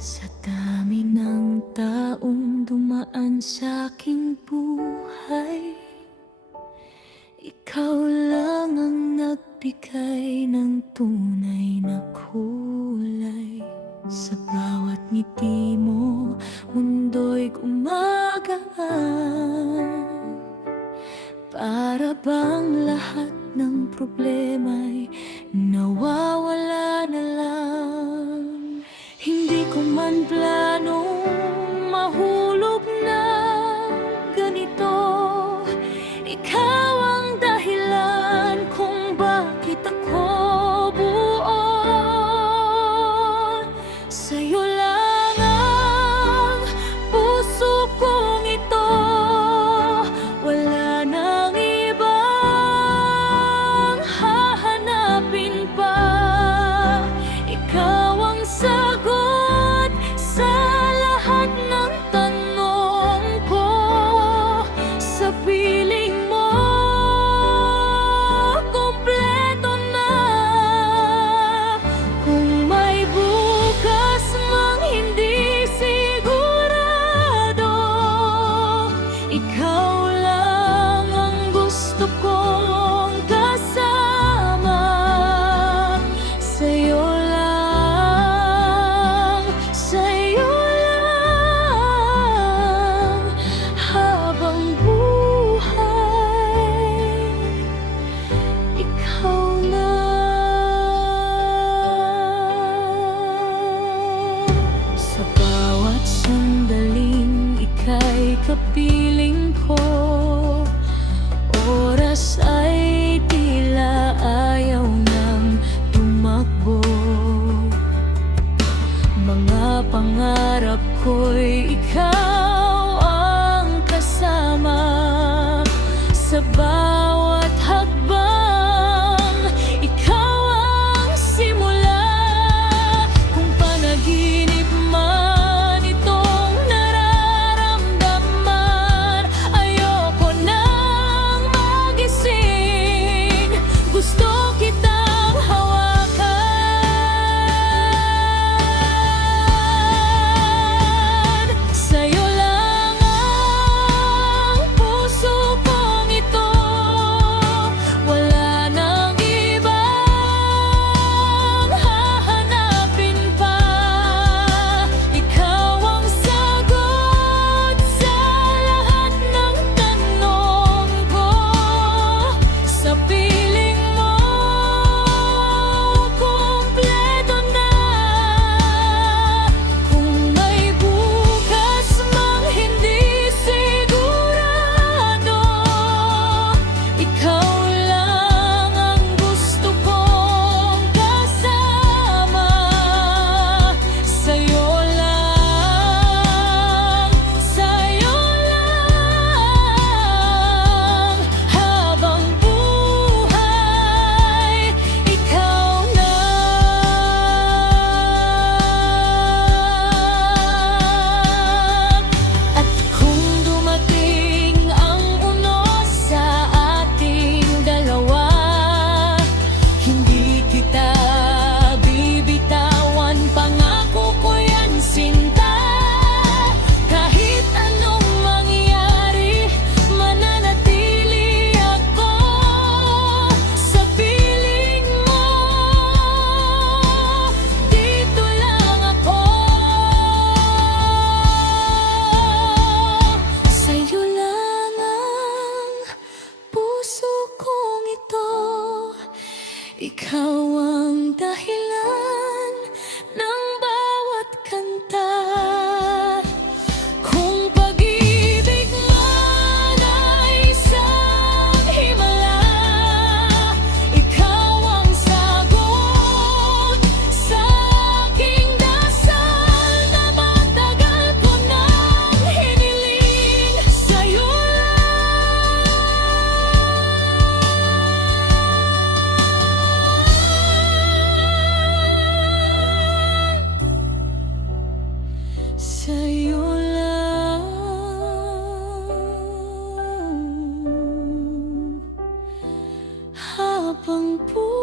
Sa dami ng taong dumaan sa aking buhay, ikaw lang ang nagbigay ng tunay na kulay. Sa bawat ngiti mo, mundo'y gumagaan. Para bang lahat ng problema'y nawawala na lang. Hindi ko man planong mahulog na ganito. Ikaw ang dahilan kung bakit ako buo. Sa'yo lang ang puso kong ito. Wala nang ibang hahanapin pa. Ikaw ang sagot sa lahat ng tanong ko. Sa piling mo, kompleto na. Kung may bukas mang hindi sigurado, ikaw lang ang gusto kong kasama. Sa'yo lang habang buhay, ikaw na. Sa bawat sandaling ika'y kapiling ko, oras ay tila ayaw nang tumakbo. Mga pangarap ko'y ikaw ang kasama. Sa bawat hakbang, ikaw ang simula. Kung panaginip man itong nararamdaman, ayoko nang magising. Gusto kitang hawakan. Sa'yo lang ang puso kong ito. pang puso